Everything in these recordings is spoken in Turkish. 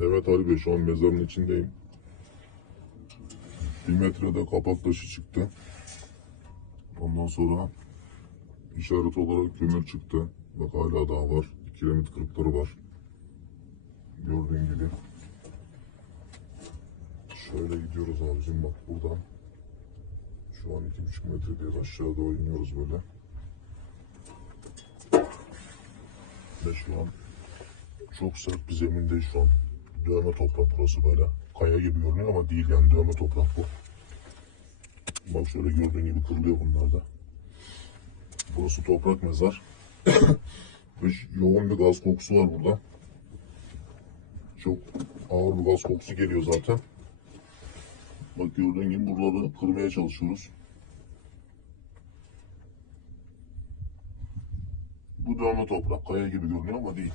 Evet Ali Bey şu an mezarın içindeyim. Bir metrede kapak taşı çıktı. Ondan sonra işaret olarak kömür çıktı. Bak hala daha var. Kiremit kırıkları var. Gördüğün gibi. Şöyle gidiyoruz abicim bak buradan. Şu an iki buçuk metredeyiz. Aşağı doğru iniyoruz böyle. Ve şu an çok sert bir zemindeyiz şu an. Dövme toprak burası böyle. Kaya gibi görünüyor ama değil yani dövme toprak bu. Bak şöyle gördüğün gibi kırılıyor bunlar da. Burası toprak mezar. Yoğun bir gaz kokusu var burada. Çok ağır bir gaz kokusu geliyor zaten. Bak gördüğün gibi buraları kırmaya çalışıyoruz. Bu dövme toprak. Kaya gibi görünüyor ama değil.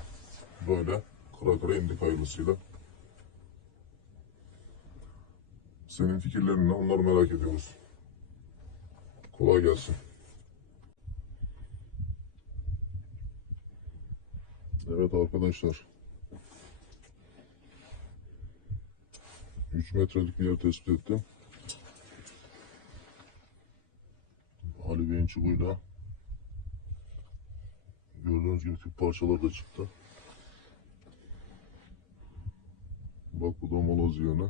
Böyle kıra kıra indik hayırlısıyla. Senin fikirlerin ne? Onları merak ediyoruz. Kolay gelsin. Evet arkadaşlar. 3 metrelik bir yer tespit ettim. Ali Bey'in çubuğuyla gördüğünüz gibi tüp parçalar da çıktı. Bak bu da moloz yanı.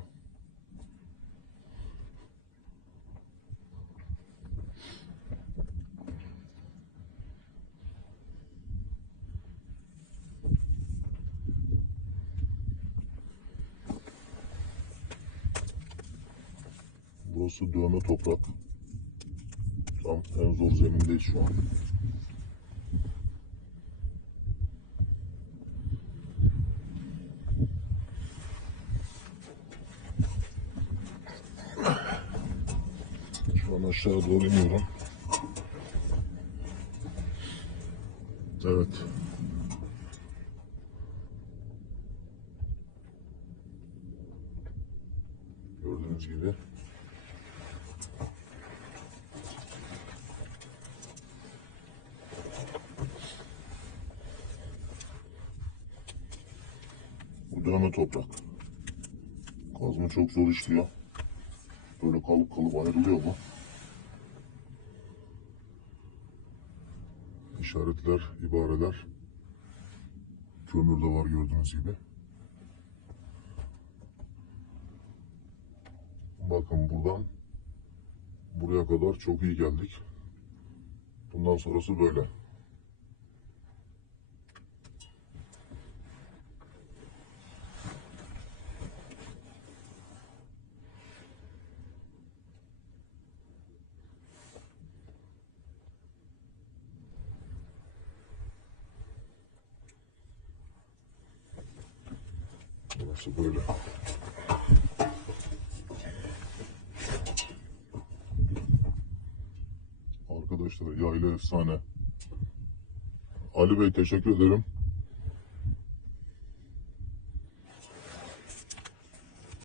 Burası dövme toprak. Tam en zor zemindeyiz şu an. Şu an aşağı doğru iniyorum. Evet. Gördüğünüz gibi. Bu dövme toprak. Kazma çok zor işliyor. Böyle kalıp kalıp ayrılıyor bu. İşaretler, ibareler. Kömür de var gördüğünüz gibi. Bakın buradan buraya kadar çok iyi geldik. Bundan sonrası böyle. Burası böyle. Arkadaşlar yayla efsane. Ali Bey teşekkür ederim.